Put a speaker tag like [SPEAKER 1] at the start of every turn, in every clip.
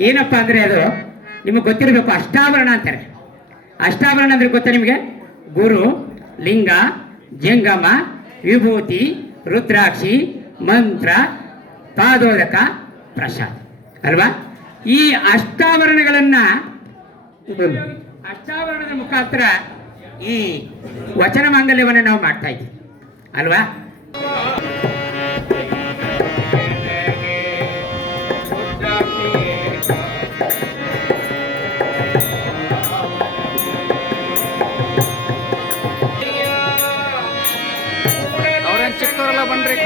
[SPEAKER 1] ಏನಪ್ಪ ಅಂದ್ರೆ ಅದು? ನಿಮಗೆ ಗೊತ್ತಿರಬೇಕು, ಅಷ್ಟಾವರಣ ಅಂತಾರೆ. ಅಷ್ಟಾಭರಣ ಅಂದ್ರೆ ಗೊತ್ತಾ ನಿಮಗೆ? ಗುರು, ಲಿಂಗ, ಜಂಗಮ, ವಿಭೂತಿ, ರುದ್ರಾಕ್ಷಿ, ಮಂತ್ರ, ಪಾದೋದಕ, ಪ್ರಸಾದ. ಅಲ್ವಾ? ಈ ಅಷ್ಟಾವರಣಗಳನ್ನ ಅಷ್ಟಾಭರಣದ ಮುಖಾಂತರ ಈ ವಚನ ಮಾಂಗಲ್ಯವನ್ನು ನಾವು ಮಾಡ್ತಾ ಇದ್ದೀವಿ. ಅಲ್ವಾ?
[SPEAKER 2] ಚಿಕ್ಕವರೆಲ್ಲ ಬನ್ರಿ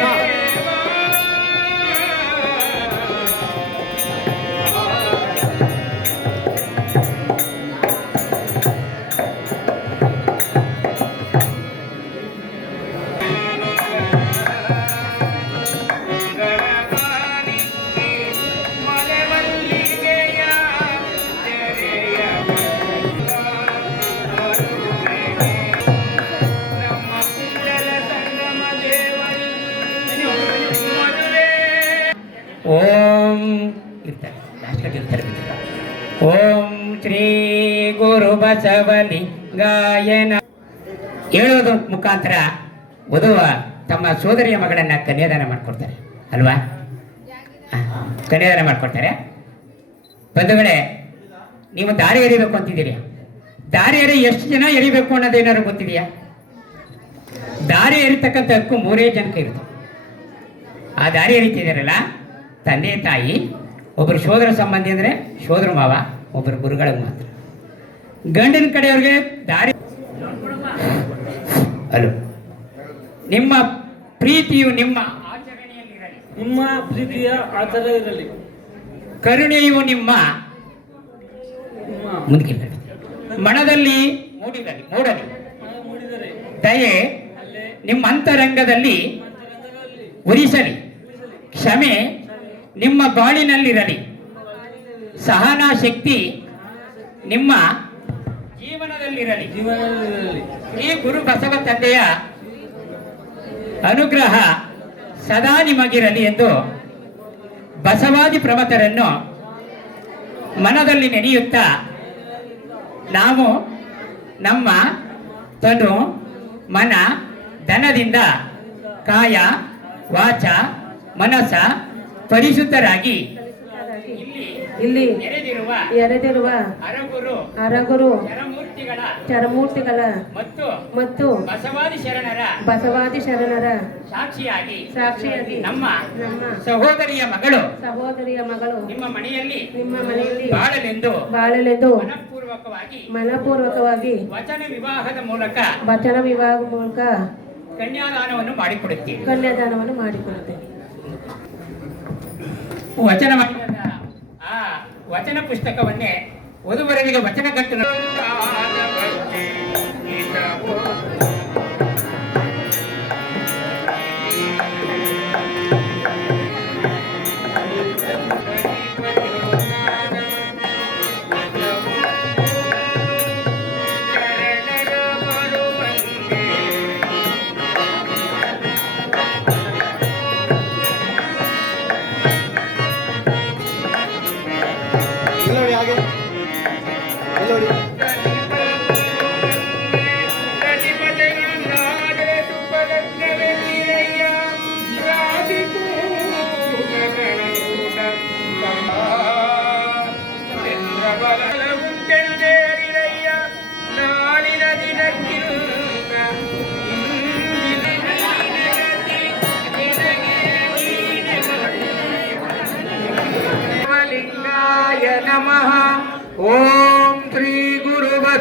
[SPEAKER 1] ಶ್ರೀ ಗುರು ಬಸವಲಿಂಗಾಯನ ಹೇಳೋದು ಮುಖಾಂತರ ವಧುವ ತಮ್ಮ ಸೋದರಿಯ ಮಗಳನ್ನ ಕನ್ಯಾದಾನ ಮಾಡ್ಕೊಡ್ತಾರೆ, ಅಲ್ವಾ? ಕನ್ಯಾದಾನ ಮಾಡ್ಕೊಡ್ತಾರೆ. ಬಂಧುಗಳೇ, ನೀವು ದಾರಿ ಎರಿಬೇಕು ಅಂತಿದ್ದೀರಿ. ದಾರಿ ಎರಿ ಎಷ್ಟು ಜನ ಎರಿಬೇಕು ಅನ್ನೋದು ಏನಾದ್ರು ಗೊತ್ತಿದೆಯಾ? ದಾರಿ ಎರಿತಕ್ಕಂಥ ಹಕ್ಕು ಮೂರೇ ಜನಕ್ಕೆ ಇರುತ್ತೆ. ಆ ದಾರಿ ಎರಿತಿದ್ದೀರಲ್ಲ, ತಂದೆ ತಾಯಿ ಒಬ್ಬರು ಸೋದರ ಸಂಬಂಧಿ ಅಂದರೆ ಸೋದರ ಮಾವ. ಒಬ್ಬರು ಗುರುಗಳಿಗೆ ಮಾತ್ರ. ಗಂಡಿನ ಕಡೆಯವ್ರಿಗೆ ದಾರಿ ಅಲೋ ನಿಮ್ಮ ಪ್ರೀತಿಯು ನಿಮ್ಮ ಆಚರಣೆಯಲ್ಲಿರಲಿ.
[SPEAKER 3] ನಿಮ್ಮ ಪ್ರೀತಿಯ ಆಚರಣೆಯಲ್ಲಿ ಇರಲಿ.
[SPEAKER 1] ಕರುಣೆಯು ನಿಮ್ಮ ಮುಂದಿಲ್ಲ ಮನದಲ್ಲಿ ಮೂಡಿರಲಿ ಮೂಡಲಿ. ದಯೆ ನಿಮ್ಮ ಅಂತರಂಗದಲ್ಲಿ ಉರಿಸಲಿ. ಕ್ಷಮೆ. ನಿಮ್ಮ ಬಾಳಿನಲ್ಲಿರಲಿ. ಸಹನಾ ಶಕ್ತಿ ನಿಮ್ಮ ಜೀವನದಲ್ಲಿರಲಿ.
[SPEAKER 3] ಜೀವನದಲ್ಲಿರಲಿ.
[SPEAKER 1] ಈ ಗುರು ಬಸವ ತಂದೆಯ ಅನುಗ್ರಹ ಸದಾ ನಿಮಗಿರಲಿ ಎಂದು ಬಸವಾದಿ ಪ್ರಮತರನ್ನು ಮನದಲ್ಲಿ ನೆನೆಯುತ್ತಾ ನಾವು ನಮ್ಮ ತನು ಮನ ಧನದಿಂದ ಕಾಯ ವಾಚ ಮನಸ ಪರಿಶುದ್ಧರಾಗಿ ಇಲ್ಲಿ
[SPEAKER 4] ಎರೆದಿರುವ
[SPEAKER 1] ಅರಗುರು
[SPEAKER 4] ಅರಗುರು
[SPEAKER 1] ಚರಮೂರ್ತಿಗಳ
[SPEAKER 4] ಚರಮೂರ್ತಿಗಳ
[SPEAKER 1] ಮತ್ತು
[SPEAKER 4] ಮತ್ತು
[SPEAKER 1] ಬಸವಾದಿ ಶರಣರ
[SPEAKER 4] ಬಸವಾದಿ ಶರಣರ
[SPEAKER 1] ಸಾಕ್ಷಿಯಾಗಿ
[SPEAKER 4] ಸಾಕ್ಷಿಯಾಗಿ
[SPEAKER 1] ನಮ್ಮ
[SPEAKER 4] ನಮ್ಮ
[SPEAKER 1] ಸಹೋದರಿಯ ಮಗಳು
[SPEAKER 4] ಸಹೋದರಿಯ ಮಗಳು
[SPEAKER 1] ನಿಮ್ಮ ಮನೆಯಲ್ಲಿ
[SPEAKER 4] ನಿಮ್ಮ ಮನೆಯಲ್ಲಿ
[SPEAKER 1] ಬಾಳಲೆಂದು
[SPEAKER 4] ಬಾಳಲೆಂದು
[SPEAKER 1] ಮನಪೂರ್ವಕವಾಗಿ
[SPEAKER 4] ಮನಪೂರ್ವಕವಾಗಿ
[SPEAKER 1] ವಚನ ವಿವಾಹದ ಮೂಲಕ
[SPEAKER 4] ವಚನ ವಿವಾಹದ ಮೂಲಕ
[SPEAKER 1] ಕನ್ಯಾದಾನವನ್ನು ಮಾಡಿಕೊಡುತ್ತೇವೆ.
[SPEAKER 4] ಕನ್ಯಾದಾನವನ್ನು ಮಾಡಿಕೊಡುತ್ತೇನೆ
[SPEAKER 1] ವಚನ ವಚನ ಪುಸ್ತಕವನ್ನೇ ವಧುವರನಿಗೆ ವಚನಗಟ್ಟನ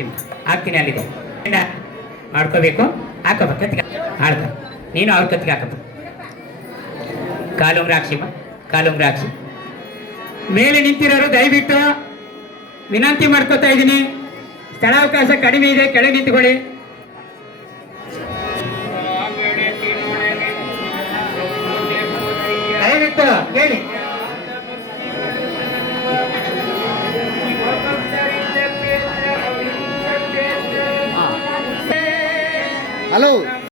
[SPEAKER 1] ಹಾಕ್ತೀನಿ ಹಾಕ್ತೀನಿ ಅಲ್ಲಿದೆ ಮಾಡ್ಕೋಬೇಕು. ಹಾಕೋಬ ಕತ್ತಿಗೆ ಹಾಡ್ಕ. ನೀನು ಅವ್ರ ಕತ್ತಿಗೆ ಹಾಕಪ್ಪ. ಕಾಲುಂಗ್ರಾಕ್ಷಿಮ್ಮ ಕಾಲುಂಗ್ರಾಕ್ಷಿ ಮೇಲೆ ನಿಂತಿರೋರು ದಯವಿಟ್ಟು ವಿನಂತಿ ಮಾಡ್ಕೋತಾ ಇದ್ದೀನಿ. ಸ್ಥಳಾವಕಾಶ ಕಡಿಮೆ ಇದೆ, ಕೆಳಗೆ ನಿಂತ್ಕೊಳ್ಳಿ. ದಯವಿಟ್ಟು ಹೇಳಿ. Hello.